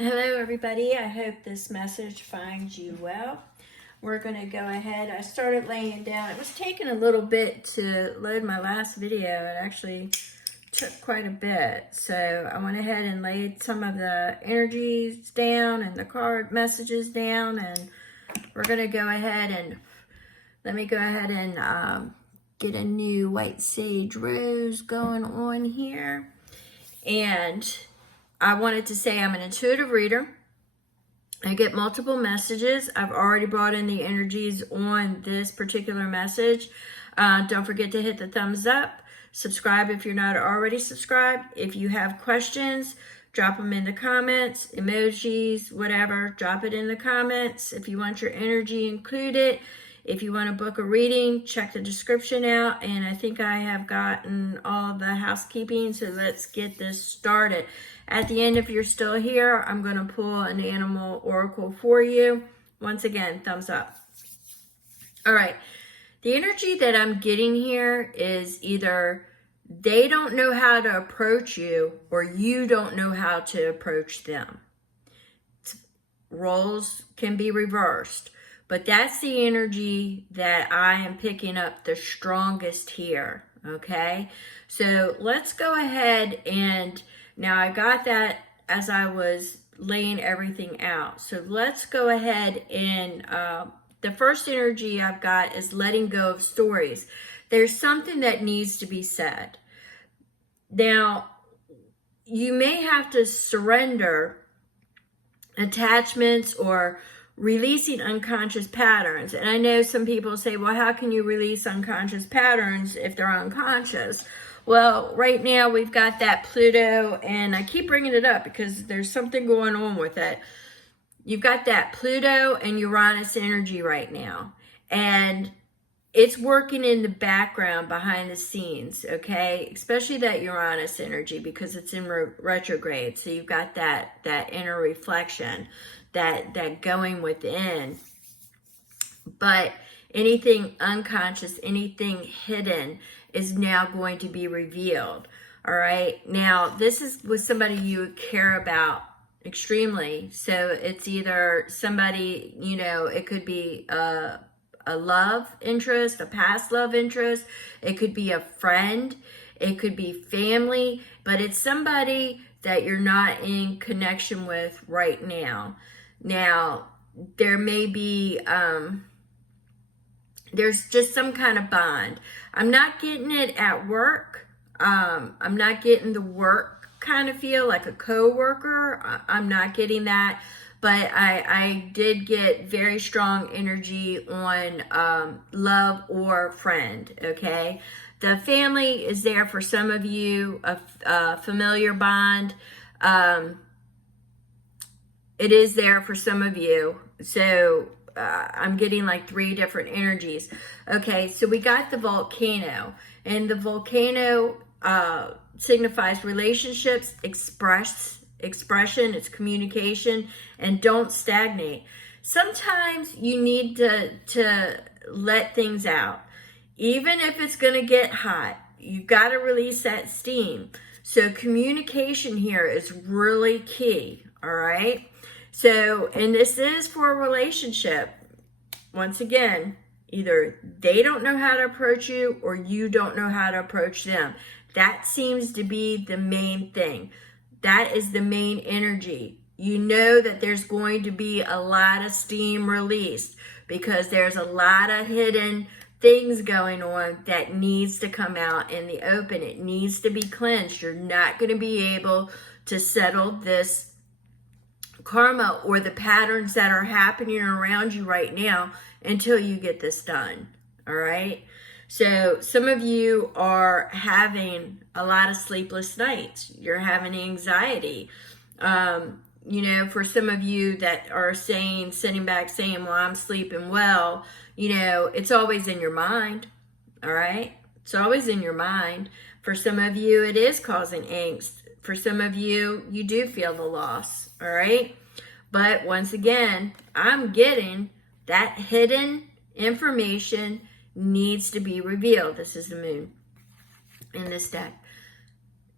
Hello everybody, I hope this message finds you well. We're going to go ahead. I started laying down. It was taking a little bit to load my last video. It actually took quite a bit. So I went ahead and laid some of the energies down and the card messages down, and we're going to go ahead and let me go ahead and get a new white sage rose going on here. And I wanted to say I'm an intuitive reader. I get multiple messages. I've already brought in the energies on this particular message. Don't forget to hit the thumbs up. Subscribe if you're not already subscribed. If you have questions, drop them in the comments, emojis, whatever. Drop it in the comments. If you want your energy included, if you want to book a reading, check the description out. And I think I have gotten all the housekeeping, so let's get this started. At the end, if you're still here, I'm going to pull an animal oracle for you. Once again, thumbs up. All right. The energy that I'm getting here is either they don't know how to approach you or you don't know how to approach them. Roles can be reversed. But that's the energy that I am picking up the strongest here, okay? So let's go ahead and, now I got that as I was laying everything out. So let's go ahead and, the first energy I've got is letting go of stories. There's something that needs to be said. Now, you may have to surrender attachments or releasing unconscious patterns. And I know some people say, well, how can you release unconscious patterns if they're unconscious? Well, right now we've got that Pluto, and I keep bringing it up because there's something going on with it. You've got that Pluto and Uranus energy right now, and it's working in the background behind the scenes, okay? Especially that Uranus energy because it's in retrograde. So you've got that inner reflection, that going within. But anything unconscious, anything hidden is now going to be revealed. All right. Now, this is with somebody you care about extremely. So it's either somebody, you know, it could be a love interest, a past love interest. It could be a friend. It could be family, but it's somebody that you're not in connection with right now. Now, there may be, there's just some kind of bond. I'm not getting it at work. I'm not getting the work kind of feel like a co-worker. I'm not getting that. But I did get very strong energy on love or friend, okay? The family is there for some of you, a familiar bond. It is there for some of you. So I'm getting like 3 different energies. Okay, so we got the volcano. And the volcano signifies relationships, expression, it's communication, and don't stagnate. Sometimes you need to let things out. Even if it's going to get hot, you've got to release that steam. So communication here is really key, all right? So, and this is for a relationship. Once again, either they don't know how to approach you or you don't know how to approach them. That seems to be the main thing. That is the main energy. You know that there's going to be a lot of steam released because there's a lot of hidden things going on that needs to come out in the open. It needs to be cleansed. You're not going to be able to settle this karma or the patterns that are happening around you right now until you get this done. All right. So some of you are having a lot of sleepless nights. You're having anxiety. You know, for some of you that are sitting back saying, well, I'm sleeping well, you know, it's always in your mind. All right. It's always in your mind. For some of you, it is causing angst. For some of you, you do feel the loss. All right. But once again, I'm getting that hidden information needs to be revealed. This is the moon in this deck.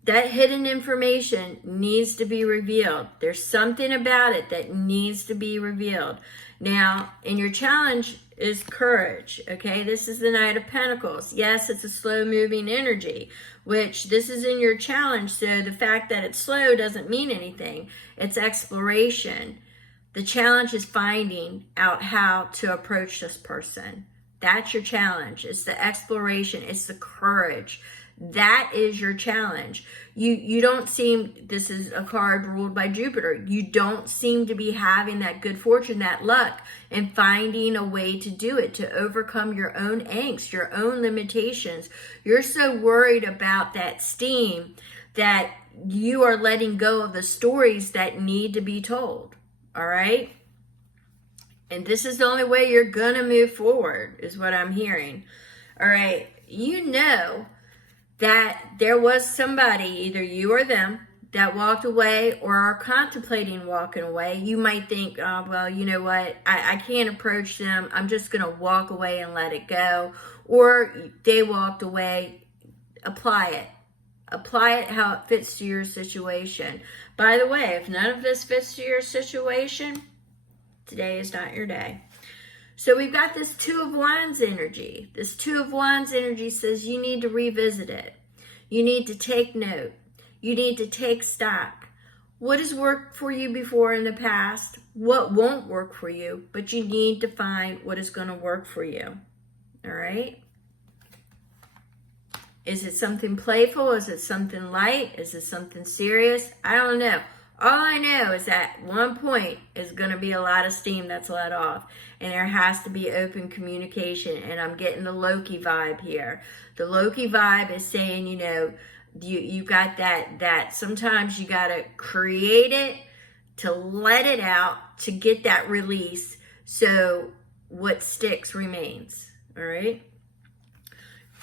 that hidden information needs to be revealed. There's something about it that needs to be revealed. Now, in your challenge is courage, okay? This is the Knight of Pentacles. Yes, it's a slow-moving energy, which this is in your challenge, so the fact that it's slow doesn't mean anything. It's exploration. The challenge is finding out how to approach this person. That's your challenge. It's the exploration. It's the courage. That is your challenge. You don't seem, this is a card ruled by Jupiter, you don't seem to be having that good fortune, that luck, and finding a way to do it, to overcome your own angst, your own limitations. You're so worried about that steam that you are letting go of the stories that need to be told. All right? And this is the only way you're going to move forward, is what I'm hearing. All right? You know that there was somebody, either you or them, that walked away or are contemplating walking away. You might think, oh, well, you know what? I can't approach them. I'm just going to walk away and let it go. Or they walked away. Apply it. Apply it how it fits to your situation. By the way, if none of this fits to your situation, today is not your day. So we've got this Two of Wands energy. This Two of Wands energy says you need to revisit it. You need to take note. You need to take stock. What has worked for you before in the past? What won't work for you? But you need to find what is going to work for you. All right? Is it something playful? Is it something light? Is it something serious? I don't know. All I know is that one point is going to be a lot of steam that's let off. And there has to be open communication. And I'm getting the Loki vibe here. The Loki vibe is saying, you know, you got that sometimes you got to create it to let it out, to get that release. So what sticks remains. All right?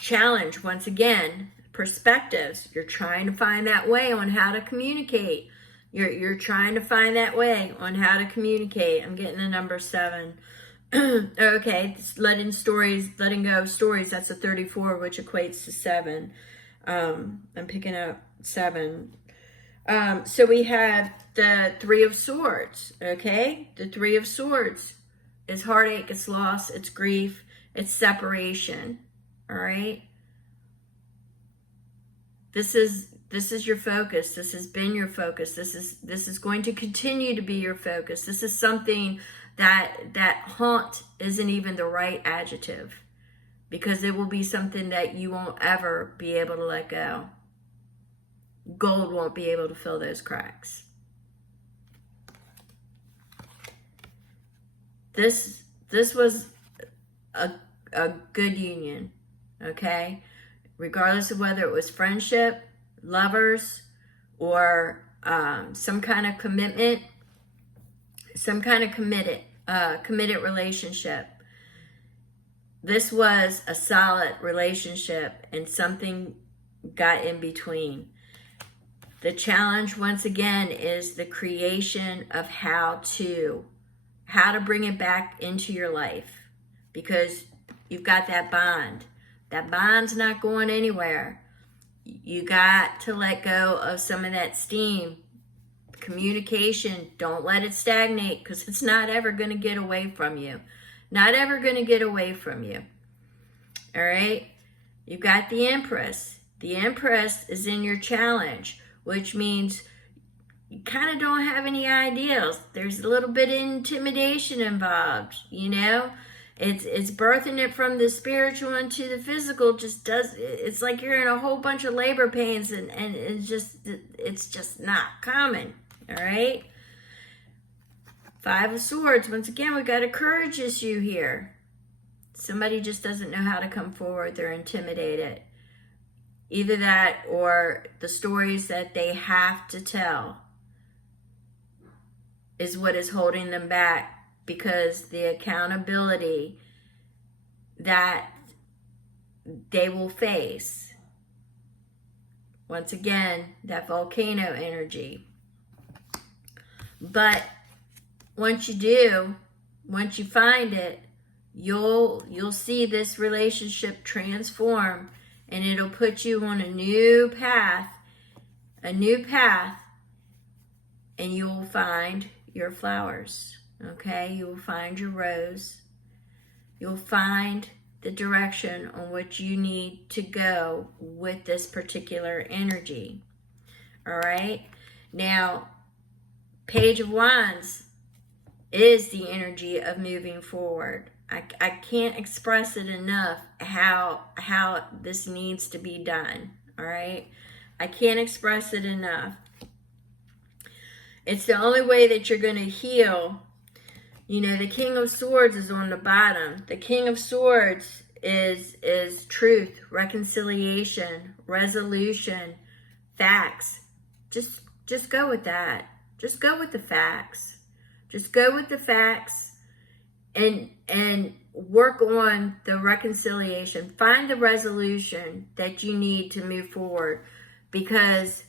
Challenge, once again, perspectives. You're trying to find that way on how to communicate. You're trying to find that way on how to communicate. I'm getting the number 7. Okay, letting go of stories. That's a 34, which equates to 7. I'm picking up 7. So we have the Three of Swords. Okay, the Three of Swords is heartache, it's loss, it's grief, it's separation. All right. This is your focus. This has been your focus. This is going to continue to be your focus. This is something that haunt isn't even the right adjective, because it will be something that you won't ever be able to let go. Gold won't be able to fill those cracks. This was a good union, okay? Regardless of whether it was friendship, lovers, or some kind of commitment, some kind of committed relationship. This was a solid relationship, and something got in between. The challenge, once again, is the creation of how to bring it back into your life, because you've got that bond. That bond's not going anywhere. You got to let go of some of that steam. Communication, don't let it stagnate, because it's not ever going to get away from you. Not ever going to get away from you. All right? You've got the Empress. The Empress is in your challenge, which means you kind of don't have any ideals. There's a little bit of intimidation involved, you know? It's birthing it from the spiritual into the physical. It's like you're in a whole bunch of labor pains, and it's just not common. All right? Five of Swords. Once again, we've got a courage issue here. Somebody just doesn't know how to come forward. They're intimidated. Either that or the stories that they have to tell is what is holding them back, because the accountability that they will face. Once again, that volcano energy. But once you do, once you find it, you'll see this relationship transform, and it'll put you on a new path, a new path, and you will find your flowers. Okay, you will find your rose. You'll find the direction on which you need to go with this particular energy. All right. Now, Page of Wands is the energy of moving forward. I can't express it enough how this needs to be done. All right. I can't express it enough. It's the only way that you're going to heal. You know, the King of Swords is on the bottom. The King of Swords is truth, reconciliation, resolution, facts. Just go with that. Just go with the facts. Just go with the facts and work on the reconciliation. Find the resolution that you need to move forward, because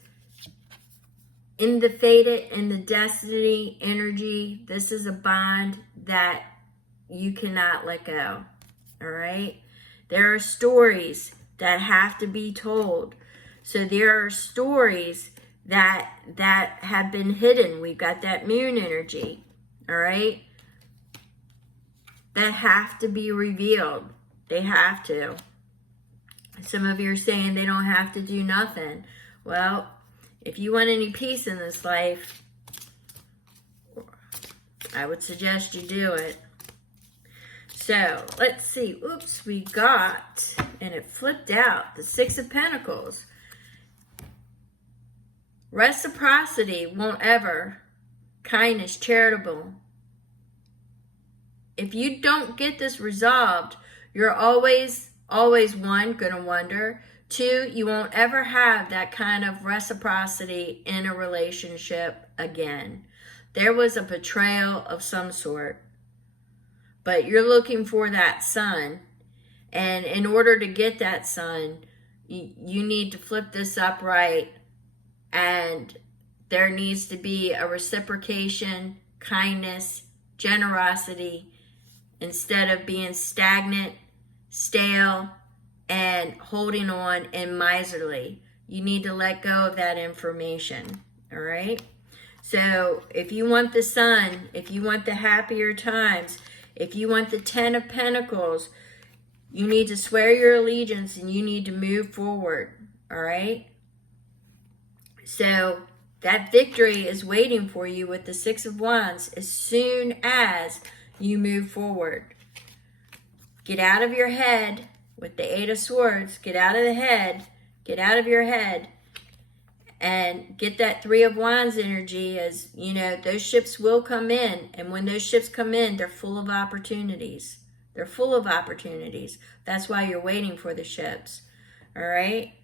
in the fated and the destiny energy, this is a bond that you cannot let go. All right? There are stories that have to be told. So there are stories that have been hidden. We've got that moon energy. All right? That have to be revealed. They have to. Some of you are saying they don't have to do nothing. Well, if you want any peace in this life, I would suggest you do it. So, let's see. Oops, we got, and it flipped out, the Six of Pentacles. Reciprocity won't ever. Kindness, charitable. If you don't get this resolved, you're always, one, going to wonder. Two, you won't ever have that kind of reciprocity in a relationship again. There was a betrayal of some sort, but you're looking for that sun. And in order to get that sun, you need to flip this upright, and there needs to be a reciprocation, kindness, generosity, instead of being stagnant, stale, and holding on and miserly. You need to let go of that information. All right? So if you want the sun, if you want the happier times, if you want the 10 of Pentacles, you need to swear your allegiance and you need to move forward. All right? So that victory is waiting for you with the Six of Wands as soon as you move forward. Get out of your head. With the Eight of Swords, get out of the head, get out of your head, and get that Three of Wands energy. As you know, those ships will come in, and when those ships come in, they're full of opportunities. They're full of opportunities. That's why you're waiting for the ships. All right?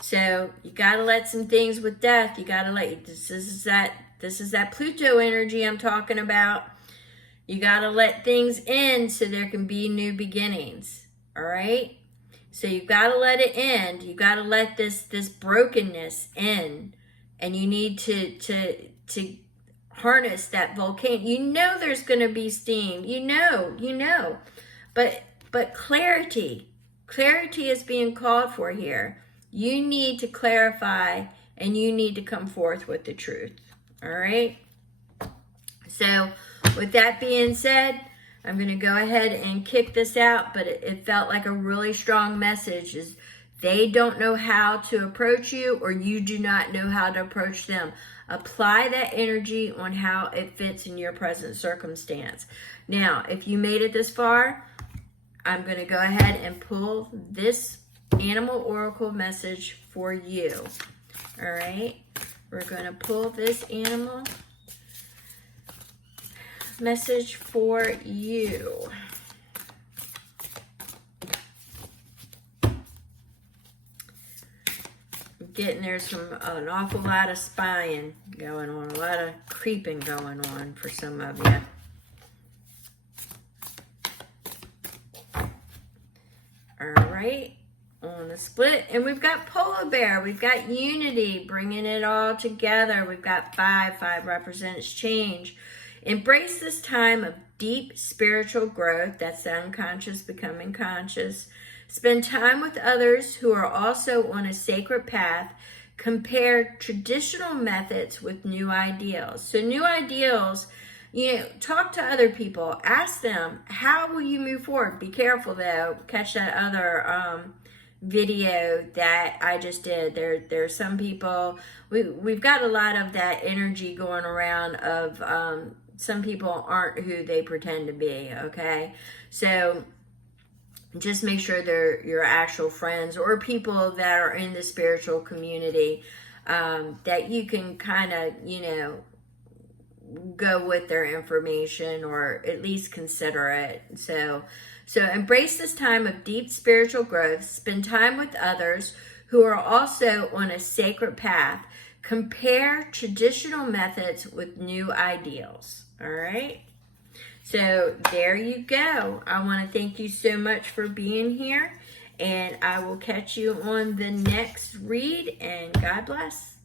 So you got to let some things with death. You got to let, this is that Pluto energy I'm talking about. You got to let things in so there can be new beginnings. All right? So you've got to let it end. You got to let this brokenness in. And you need to harness that volcano. You know there's going to be steam. You know. But clarity. Clarity is being called for here. You need to clarify and you need to come forth with the truth. All right? So with that being said, I'm going to go ahead and kick this out, but it felt like a really strong message. Is they don't know how to approach you, or you do not know how to approach them. Apply that energy on how it fits in your present circumstance. Now, if you made it this far, I'm going to go ahead and pull this animal oracle message for you. All right? We're going to pull this animal message for you. I'm getting there's an awful lot of spying going on, a lot of creeping going on for some of you. All right, on the split, and we've got polar bear, we've got unity, bringing it all together. We've got 5 represents change. Embrace this time of deep spiritual growth. That's the unconscious becoming conscious. Spend time with others who are also on a sacred path. Compare traditional methods with new ideals. So new ideals, talk to other people. Ask them, how will you move forward? Be careful though. Catch that other video that I just did. There's some people, we've got a lot of that energy going around of some people aren't who they pretend to be, okay? So just make sure they're your actual friends or people that are in the spiritual community, that you can kind of, go with their information or at least consider it. So embrace this time of deep spiritual growth. Spend time with others who are also on a sacred path. Compare traditional methods with new ideals. All right? So there you go. I want to thank you so much for being here, and I will catch you on the next read, and God bless.